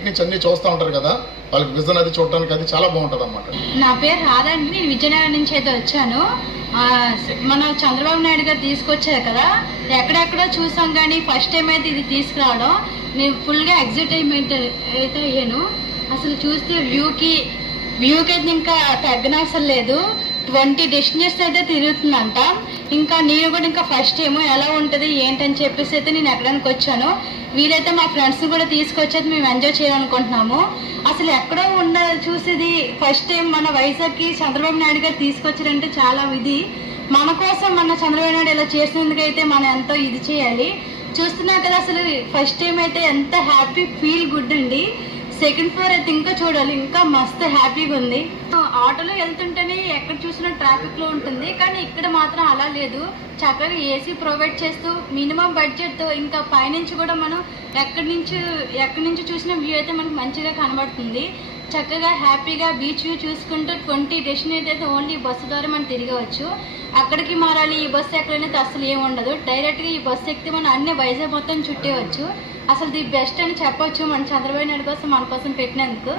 నుంచి అన్ని చూస్తూ ఉంటారు కదా, వాళ్ళకి విజన్ అది చూడడానికి అది చాలా బాగుంటుంది అన్నమాట. నా పేరు రాధా అండి. నేను విజయనగరం నుంచి అయితే వచ్చాను. మన చంద్రబాబు నాయుడు గారు తీసుకొచ్చారు కదా, ఎక్కడెక్కడో చూసాం కానీ ఫస్ట్ టైం అయితే ఇది తీసుకురావడం నేను ఫుల్గా ఎగ్జైట్మెంట్ అయితే అయ్యాను. అసలు చూస్తే వ్యూకి అయితే ఇంకా తగ్గనవసరం లేదు. 20 డెస్టినేషన్స్ అయితే తిరుగుతుందంట. ఇంకా నేను కూడా ఇంకా ఫస్ట్ టైం ఎలా ఉంటుంది ఏంటని చెప్పేసి అయితే నేను ఎక్కడానికి వచ్చాను. వీలైతే మా ఫ్రెండ్స్ని కూడా తీసుకొచ్చేది మేము ఎంజాయ్ చేయాలనుకుంటున్నాము. అసలు ఎక్కడో చూసేది ఫస్ట్ టైం మన వైజాగ్కి చంద్రబాబు నాయుడు గారు తీసుకొచ్చారంటే చాలా ఇది. మన కోసం మన చంద్రబాబు నాయుడు ఇలా చేసినందుకైతే మనం ఎంతో ఇది చేయాలి. చూస్తున్నా కదా, అసలు ఫస్ట్ టైం అయితే ఎంత హ్యాపీ ఫీల్ గుడ్ అండి. సెకండ్ ఫ్లోర్ అయితే ఇంకా చూడాలి, ఇంకా మస్తు హ్యాపీగా ఉంది. ఆటోలో వెళ్తుంటేనే ఎక్కడ చూసినా ట్రాఫిక్లో ఉంటుంది, కానీ ఇక్కడ మాత్రం అలా లేదు. చక్కగా ఏసీ ప్రొవైడ్ చేస్తూ మినిమం బడ్జెట్తో ఇంకా పైనుంచి కూడా మనం ఎక్కడి నుంచి చూసిన వ్యూ అయితే మనకు మంచిగా కనబడుతుంది. చక్కగా హ్యాపీగా బీచ్ వ్యూ చూసుకుంటూ 20 డెస్టినేషన్ అయితే ఓన్లీ బస్సు ద్వారా మనం తిరగవచ్చు. అక్కడికి మారాలి ఈ బస్సు ఎక్కడైతే అసలు ఏమి ఉండదు. డైరెక్ట్గా ఈ బస్సు ఎక్కితే మనం అన్ని వైజాగ్ మొత్తం చుట్టేవచ్చు. అసలు ది బెస్ట్ అని చెప్పొచ్చు మన చంద్రబాబు నాయుడు కోసం మన కోసం పెట్టినందుకు.